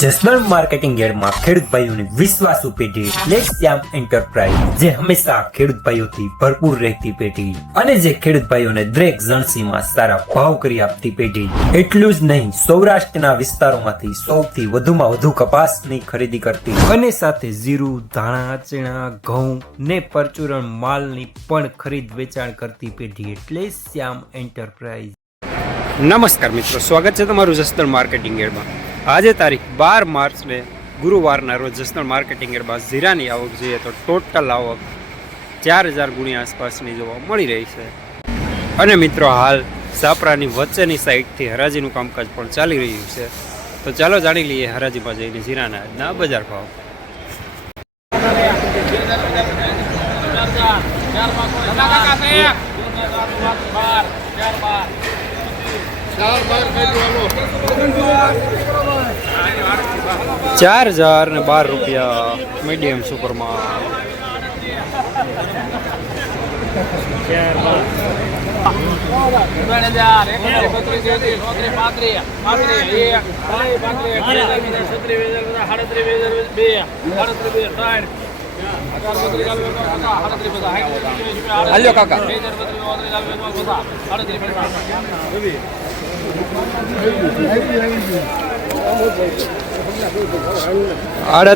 Jasdan marketing યાર્ડમાં ખેડૂત ભાઈઓની વિશ્વાસુ પેઢી એટલે શ્યામ એન્ટરપ્રાઇઝ, જે હંમેશા ખેડૂત ભાઈઓથી ભરપૂર રહેતી પેઢી અને જે ખેડૂત ભાઈઓને દરેક જણસીમાં સારા ભાવ કરી આપતી પેઢી. એટલું જ નહીં, સૌરાષ્ટ્રના વિસ્તારોમાંથી સૌથી વધુમાં વધુ કપાસની ખરીદી કરતી અને સાથે જીરું, ધાણા, ચણા, ઘઉં ને પરચુરણ માલની પણ ખરીદ વેચાણ કરતી પેઢી એટલે શ્યામ એન્ટરપ્રાઇઝ. નમસ્કાર મિત્રો, સ્વાગત છે તમારું જસદણ માર્કેટિંગ યાર્ડમાં. આજે તારીખ 12 માર્ચને ગુરુવારના રોજ જસદણ માર્કેટિંગ યાર્ડમાં જીરાની આવક જોઈએ તો ટોટલ આવક 4000 ગુણી આસપાસની જોવા મળી રહી છે. અને મિત્રો, હાલ સાપરાની વચ્ચેની સાઈડથી હરાજીનું કામકાજ પણ ચાલી રહ્યું છે. તો ચાલો જાણી લઈએ હરાજીમાં જઈને જીરાના આજના બજાર ભાવ. ₹4012 મીડિયમ સુપરમાં, હાલ્યો કાકા.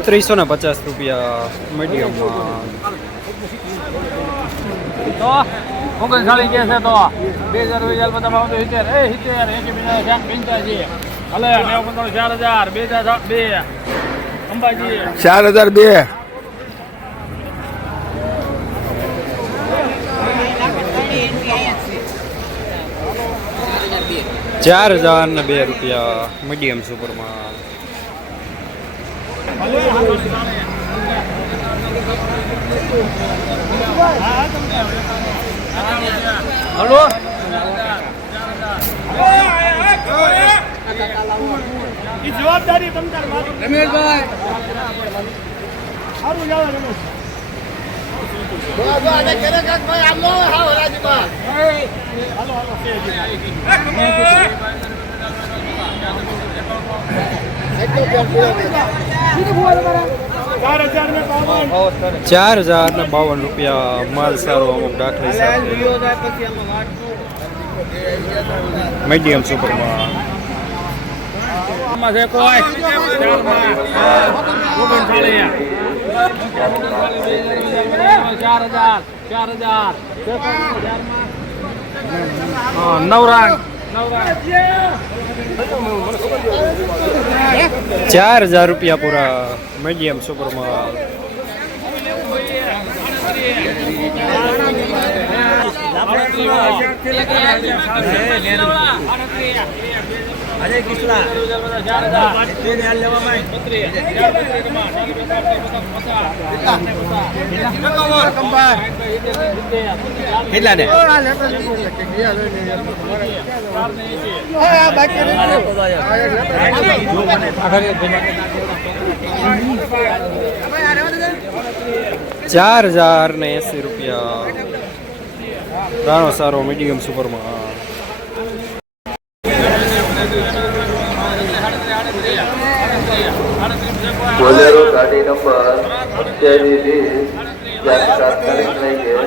3850 મીડિયમમાં, તો મુગલ સાલી કે છે તો 2000 બધા 70 હલે 4000 અંબાજી 4002 ₹4002 મીડિયમ સુપરમાં, હલો જવાબદારી રમેશભાઈ સારું જાવ રમેશ. ₹4052 માલ સારો, અમુક દાખલી સાથે મીડિયમ સુપરમાં, ₹4000 પૂરા મીડિયમ સુપરમાં, કેટલા ને 4080 દાણો સારો મીડિયમ સુપરમાં, બોલેરો ગાડી નંબર 2820 તાત્કાલિક લઈ ગયે.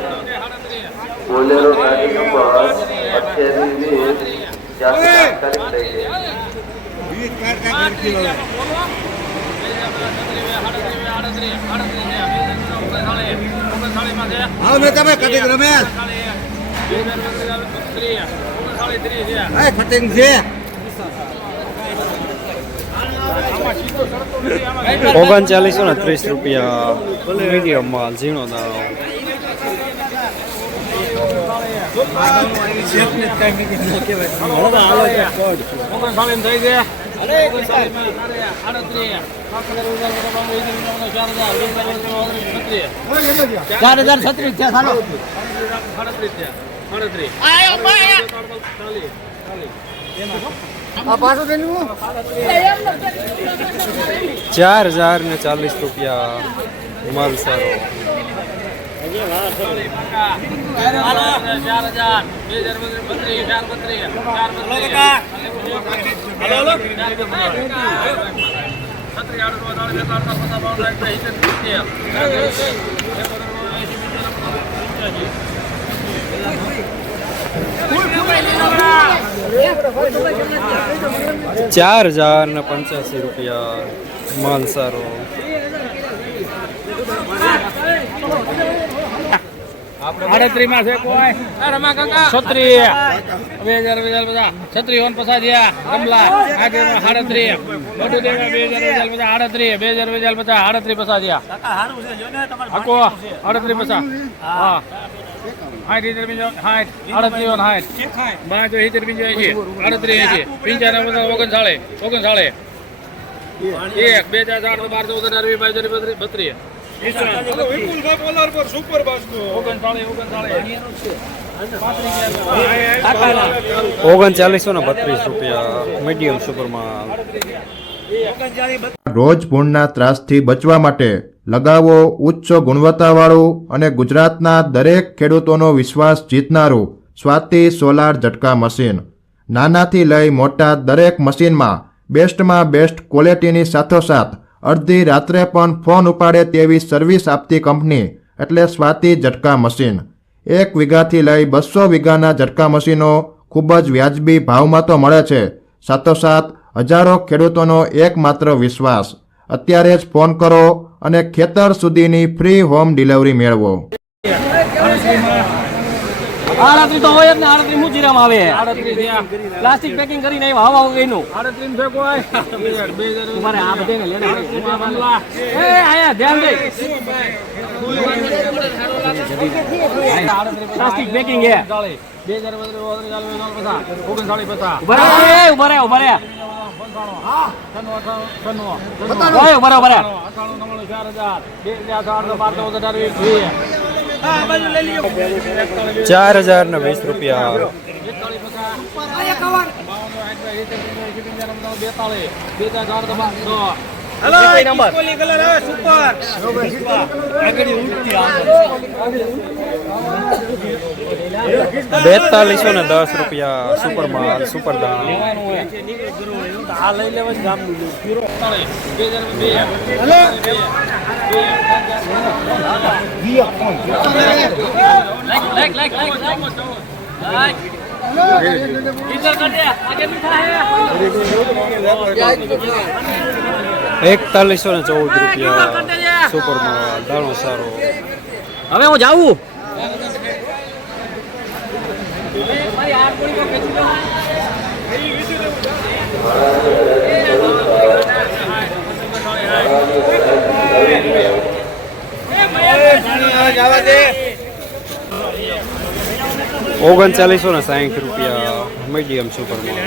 બોલેરો ગાડી નંબર 2820 તાત્કાલિક લઈ ગયે. હા મેં તમે કટિંગ રમેશ કટિંગ છે. ₹3930 મીડિયમ માલ, ઝીણો દાણો, ₹4040 માલ સારો, ₹4085 માલ સારો. આડત્રી માં છે કોઈ રમા કાકા છત્રી 2000 છત્રી ઓન પસા દિયા કમલા આગે આડત્રી મોટું દેવા 2000 આડત્રી 2000 આડત્રી પસા દિયા કાકા હારું છે જો ને તમાર હકો આડત્રી પસા હા હાઈટ ઇધર બી જો હાઈટ આડત્રી ઓન હાઈટ બા જો ઇધર બી જો છે આડત્રી છે 95 39 એક 2004 12 14 22 32 વિપુલભાઈ પોલાર પર સુપર બાસ્કો 3932 મીડિયમ સુપરમાં. રોજ ભૂણના ત્રાસથી બચવા માટે લગાવો ઉચ્ચ ગુણવત્તાવાળું અને ગુજરાતના દરેક ખેડૂતોનો વિશ્વાસ જીતનારું સ્વાતિ સોલાર ઝટકા મશીન. નાનાથી લઈ મોટા દરેક મશીનમાં બેસ્ટમાં બેસ્ટ ક્વોલિટીની સાથોસાથ અડધી રાત્રે પણ ફોન ઉપાડે તેવી સર્વિસ આપતી કંપની એટલે સ્વાતિ ઝટકા મશીન. 1 વીઘાથી લઈ 200 વીઘાના ઝટકા મશીનો ખૂબ જ વ્યાજબી ભાવમાં તો મળે છે, સાથોસાથ હજારો ખેડૂતોનો એકમાત્ર વિશ્વાસ. અત્યારે જ ફોન કરો અને ખેતર સુધીની ફ્રી હોમ ડિલિવરી મેળવો. આડત્રી તો હોય જ ને આડત્રી મુજીરામાં આવે આડત્રી પ્લાસ્ટિક પેકિંગ કરીને હવા ગઈનું આડત્રી છે કોઈ તમારે આ બધે ને લેને એ આયા ધ્યાન દે પ્લાસ્ટિક પેકિંગ હે 2000 ઉભા રે હા ઉભા રે 4020 ₹4210 સુપર માલ સુપર દાણા. ₹4114 સુપર માલ દાણો સારો. હવે હું જાઉં ₹3960 મીડિયમ સુપર માલ.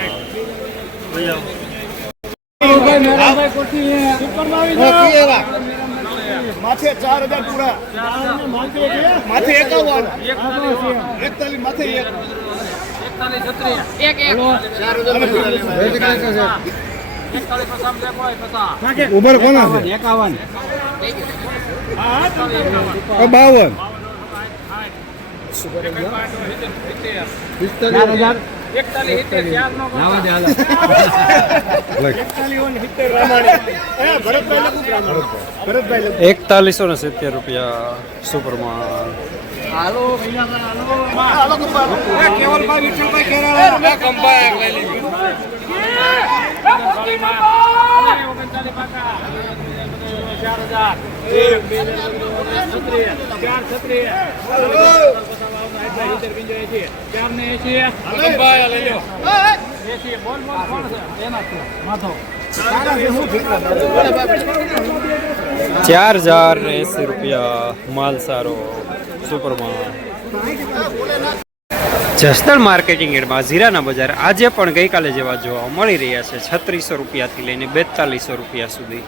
માથે 4000 પૂરા માથે 51 માથે 41 ઉમર કોના છે 51 52 ₹4170 સુપર માલ. કેવલભાઈ વિઠ્ઠલભાઈ કેરાળા કંપાયક લઈ લીધું ₹4080 માલ સારો સુપર માલ. જસદણ માર્કેટિંગ યાર્ડમાં જીરાના બજાર આજે પણ ગઈકાલે જેવા જોવા મળી રહ્યા છે. ₹3600 થી લઈને ₹4200 સુધી.